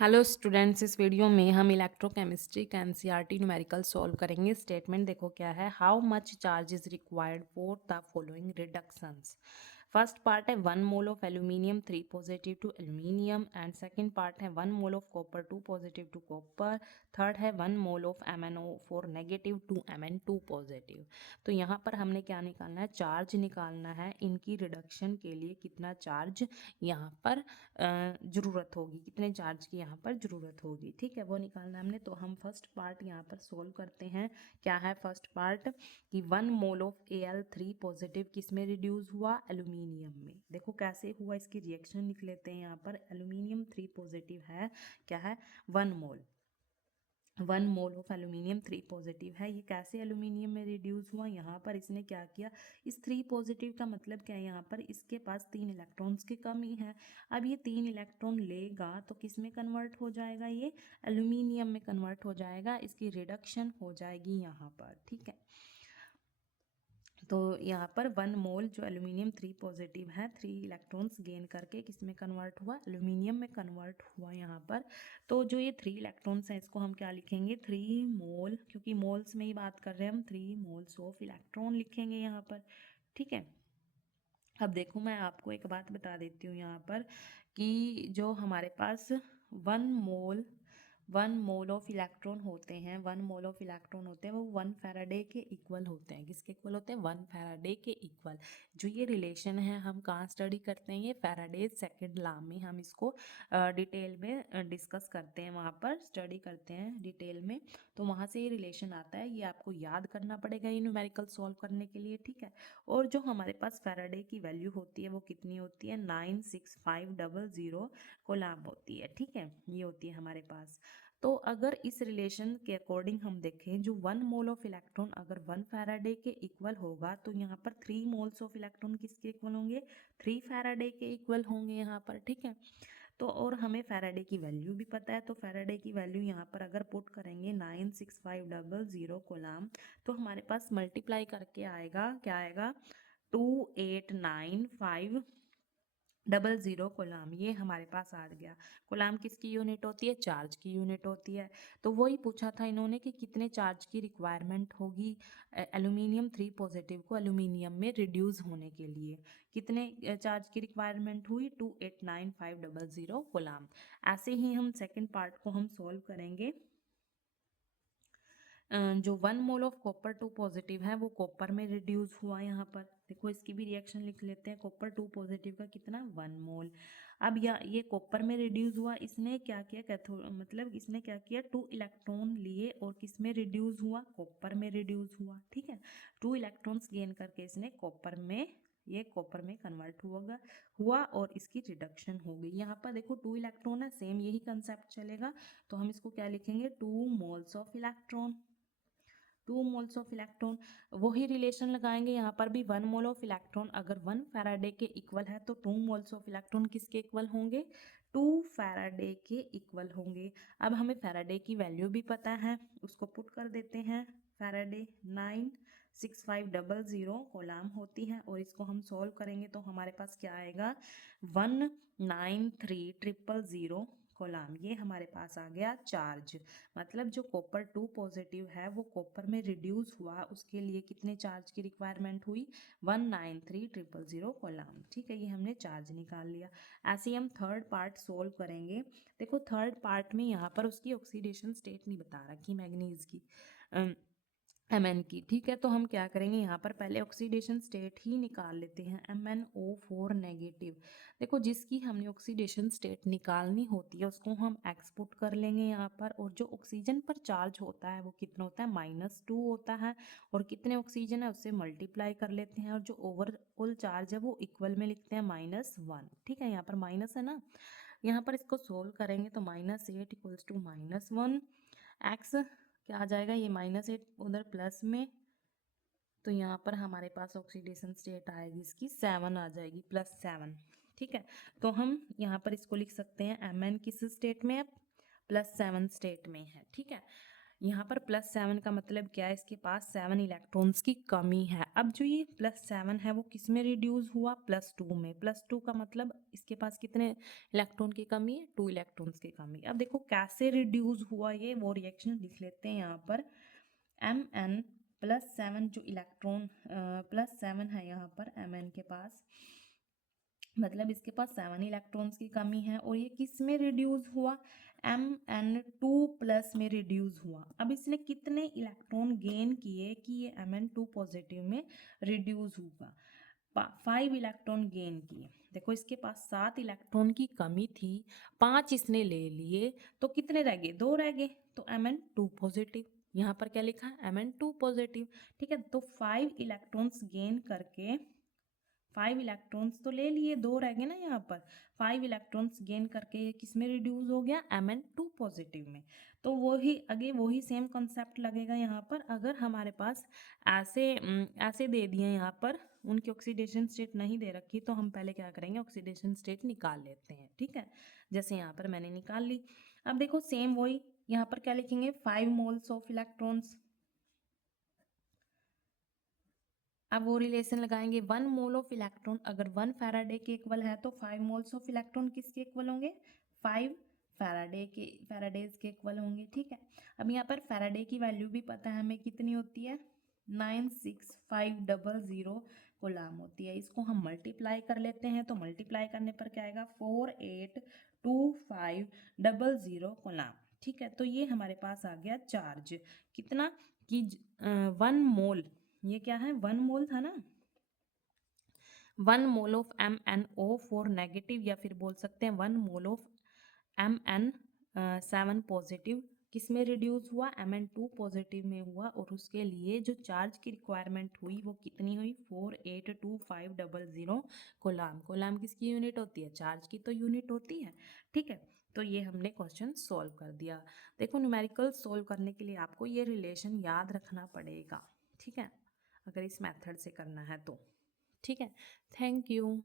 Hello students, इस video में हम इलेक्ट्रोकेमिस्ट्री का एनसीईआरटी न्यूमेरिकल सॉल्व करेंगे। स्टेटमेंट देखो क्या है। How much charge is required for the following reductions. First part है 1 mole of aluminium 3 positive to aluminium, and second part है 1 mole of copper 2 positive to copper. Third है 1 mole of MnO4 negative to Mn2 positive. तो यहाँ पर हमने क्या निकालना है, चार्ज निकालना है। इनकी रिडक्शन के लिए कितना चार्ज यहाँ पर ज़रूरत होगी, कितने चार्ज की यहाँ पर ज़रूरत होगी, ठीक है, वो निकालना हमने। तो हम फर्स्ट पार्ट यहाँ पर सोल्व करते हैं। क्या है फर्स्ट पार्ट कि 1 मोल ऑफ Al3 पॉजिटिव किस में रिड्यूस हुआ, एल्यूमिनियम में। देखो कैसे हुआ, इसकी रिएक्शन लिख लेते हैं। यहाँ पर एल्यूमिनियम 3 पॉजिटिव है, क्या है 1 मोल। 1 मोल ऑफ एल्यूमिनियम 3 पॉजिटिव है। ये कैसे एल्यूमिनियम में रिड्यूस हुआ, यहाँ पर इसने क्या किया, इस 3 पॉजिटिव का मतलब क्या है, यहाँ पर इसके पास 3 इलेक्ट्रॉन्स की कमी है। अब ये 3 इलेक्ट्रॉन लेगा तो किस में कन्वर्ट हो जाएगा, ये एल्यूमिनियम में कन्वर्ट हो जाएगा। इसकी रिडक्शन हो जाएगी यहाँ पर, ठीक है। तो यहाँ पर 1 मोल जो एल्यूमिनियम 3 पॉजिटिव है, 3 इलेक्ट्रॉन्स गेन करके किस में कन्वर्ट हुआ, एल्यूमिनियम में कन्वर्ट हुआ यहाँ पर। तो जो ये 3 इलेक्ट्रॉन्स हैं इसको हम क्या लिखेंगे, 3 मोल, क्योंकि मोल्स में ही बात कर रहे हैं हम, 3 मोल्स ऑफ इलेक्ट्रॉन लिखेंगे यहाँ पर, ठीक है। अब देखो मैं आपको एक बात बता देती हूँ यहाँ पर कि जो हमारे पास 1 मोल 1 मोल ऑफ इलेक्ट्रॉन होते हैं, 1 मोल ऑफ इलेक्ट्रॉन होते हैं, वो 1 फैराडे के इक्वल होते हैं। किसके इक्वल होते हैं, 1 फैराडे के इक्वल। जो ये रिलेशन है हम कहाँ स्टडी करते हैं, ये फैराडे सेकंड लॉ में हम इसको डिटेल में डिस्कस करते हैं, वहाँ पर स्टडी करते हैं डिटेल में। तो वहाँ से ये रिलेशन आता है, ये आपको याद करना पड़ेगा ये न्यूमेरिकल सॉल्व करने के लिए, ठीक है। और जो हमारे पास फैराडे की वैल्यू होती है वो कितनी होती है, 96500 कोलम्ब होती है, ठीक है, ये होती है हमारे पास। तो अगर इस रिलेशन के अकॉर्डिंग हम देखें, जो 1 मोल ऑफ इलेक्ट्रॉन अगर 1 फैराडे के इक्वल होगा तो यहाँ पर 3 मोल्स ऑफ इलेक्ट्रॉन किसके इक्वल होंगे, 3 फैराडे के इक्वल होंगे यहाँ पर, ठीक है। तो और हमें फैराडे की वैल्यू भी पता है, तो फैराडे की वैल्यू यहाँ पर अगर पुट करेंगे 96500 कोलम्ब, तो हमारे पास मल्टीप्लाई करके आएगा, क्या आएगा, 28950 कोलाम, ये हमारे पास आ गया। कोलाम किसकी यूनिट होती है, चार्ज की यूनिट होती है। तो वही पूछा था इन्होंने कि कितने चार्ज की रिक्वायरमेंट होगी एल्यूमिनियम 3 पॉजिटिव को एल्यूमिनियम में रिड्यूस होने के लिए। कितने चार्ज की रिक्वायरमेंट हुई, 28950 कोलाम। ऐसे ही हम सेकेंड पार्ट को हम सॉल्व करेंगे। जो 1 मोल ऑफ कॉपर 2 पॉजिटिव है वो कॉपर में रिड्यूस हुआ यहाँ पर। देखो इसकी भी रिएक्शन लिख लेते हैं। कॉपर 2 पॉजिटिव का कितना, 1 मोल। अब ये कॉपर में रिड्यूस हुआ, इसने क्या किया, मतलब इसने क्या किया, 2 इलेक्ट्रॉन लिए और किस में रिड्यूस हुआ, कॉपर में रिड्यूस हुआ, ठीक है। 2 इलेक्ट्रॉन्स गेन करके इसने कॉपर में, ये कॉपर में कन्वर्ट हुआ और इसकी रिडक्शन हो गई। यहाँ पर देखो 2 इलेक्ट्रॉन है, सेम यही कंसेप्ट चलेगा। तो हम इसको क्या लिखेंगे, 2 moles of electron, 2 moles of electron. वही रिलेशन लगाएंगे यहाँ पर भी, 1 मोल ऑफ इलेक्ट्रॉन अगर 1 फैराडे के इक्वल है तो 2 मोल्स ऑफ इलेक्ट्रॉन किसके इक्वल होंगे, 2 फैराडे के इक्वल होंगे। अब हमें फैराडे की वैल्यू भी पता है, उसको पुट कर देते हैं। फैराडे 96500 कोलाम होती है, और इसको हम सॉल्व करेंगे तो हमारे पास क्या आएगा, 193000 कोलाम, ये हमारे पास आ गया चार्ज। मतलब जो कॉपर 2 पॉजिटिव है वो कॉपर में रिड्यूस हुआ, उसके लिए कितने चार्ज की रिक्वायरमेंट हुई, 193000 कोलम, ठीक है, ये हमने चार्ज निकाल लिया। ऐसे ही हम थर्ड पार्ट सोल्व करेंगे। देखो थर्ड पार्ट में यहाँ पर उसकी ऑक्सीडेशन स्टेट नहीं बता रखी मैग्नीज की, Mn की, ठीक है। तो हम क्या करेंगे, यहाँ पर पहले ऑक्सीडेशन स्टेट ही निकाल लेते हैं, MnO4 नेगेटिव। देखो जिसकी हमने ऑक्सीडेशन स्टेट निकालनी होती है उसको हम एक्सपुट कर लेंगे यहाँ पर, और जो ऑक्सीजन पर चार्ज होता है वो कितना होता है, -2 होता है, और कितने ऑक्सीजन है उससे मल्टीप्लाई कर लेते हैं, और जो ओवरऑल चार्ज है वो इक्वल में लिखते हैं -1, ठीक है। यहाँ पर माइनस है ना, यहाँ पर इसको सोल्व करेंगे तो -8 इक्वल्स टू -1, एक्स क्या आ जाएगा, ये -8 उधर प्लस में, तो यहाँ पर हमारे पास ऑक्सीडेशन स्टेट आएगी इसकी 7 आ जाएगी, +7, ठीक है। तो हम यहाँ पर इसको लिख सकते हैं Mn किस स्टेट में है, +7 स्टेट में है, ठीक है। यहाँ पर +7 का मतलब क्या है, इसके पास 7 इलेक्ट्रॉन्स की कमी है। अब जो ये +7 है वो किस में रिड्यूस हुआ, +2 में। +2 का मतलब इसके पास कितने इलेक्ट्रॉन की कमी है, 2 इलेक्ट्रॉन्स की कमी। अब देखो कैसे रिड्यूस हुआ ये, वो रिएक्शन लिख लेते हैं यहाँ पर। Mn +7 जो इलेक्ट्रॉन +7 है यहाँ पर Mn के पास, मतलब इसके पास 7 इलेक्ट्रॉन्स की कमी है और ये किस में रिड्यूस हुआ, Mn2+ में रिड्यूस हुआ। अब इसने कितने इलेक्ट्रॉन गेन किए कि ये Mn2 पॉजिटिव में रिड्यूस होगा, 5 इलेक्ट्रॉन गेन किए। देखो इसके पास 7 इलेक्ट्रॉन की कमी थी, 5 इसने ले लिए, तो कितने रह गए, 2 रह गए, तो Mn2 पॉजिटिव। यहाँ पर क्या लिखा है, Mn2 पॉजिटिव। ठीक है, तो 5 इलेक्ट्रॉन्स गेन करके 5 इलेक्ट्रॉन्स तो ले लिए, 2 रह गए ना यहाँ पर। 5 इलेक्ट्रॉन्स गेन करके ये किस में रिड्यूस हो गया, Mn2 पॉजिटिव में। तो वही सेम कॉन्सेप्ट लगेगा यहाँ पर। अगर हमारे पास ऐसे दे दिए यहाँ पर, उनकी ऑक्सीडेशन स्टेट नहीं दे रखी, तो हम पहले क्या करेंगे, ऑक्सीडेशन स्टेट निकाल लेते हैं। ठीक है, जैसे यहाँ पर मैंने निकाल ली। अब देखो सेम वही यहाँ पर क्या लिखेंगे, 5 मोल्स ऑफ इलेक्ट्रॉन्स। अब वो रिलेशन लगाएंगे, 1 मोल ऑफ इलेक्ट्रॉन अगर 1 फैराडे के इक्वल है, तो 5 मोल्स ऑफ इलेक्ट्रॉन किसके इक्वल होंगे, 5 फैराडेज के इक्वल होंगे। ठीक है, अब यहाँ पर फैराडे की वैल्यू भी पता है हमें कितनी होती है, 96500 कोलाम होती है। इसको हम मल्टीप्लाई कर लेते हैं, तो मल्टीप्लाई करने पर क्या आएगा, 482500 कोलाम। ठीक है, तो ये हमारे पास आ गया चार्ज कितना कि 1 मोल, ये क्या है, 1 मोल था ना, 1 मोल ऑफ MnO4 नेगेटिव, या फिर बोल सकते हैं 1 मोल ऑफ Mn7 पॉजिटिव किस में रिड्यूस हुआ, Mn2 पॉजिटिव में हुआ। और उसके लिए जो चार्ज की रिक्वायरमेंट हुई वो कितनी हुई, 482500 कोलाम। कोलाम किसकी यूनिट होती है, चार्ज की तो यूनिट होती है। ठीक है, तो ये हमने क्वेश्चन सॉल्व कर दिया। देखो न्यूमेरिकल सॉल्व करने के लिए आपको ये रिलेशन याद रखना पड़ेगा। ठीक है, अगर इस मेथड से करना है तो। ठीक है, थैंक यू।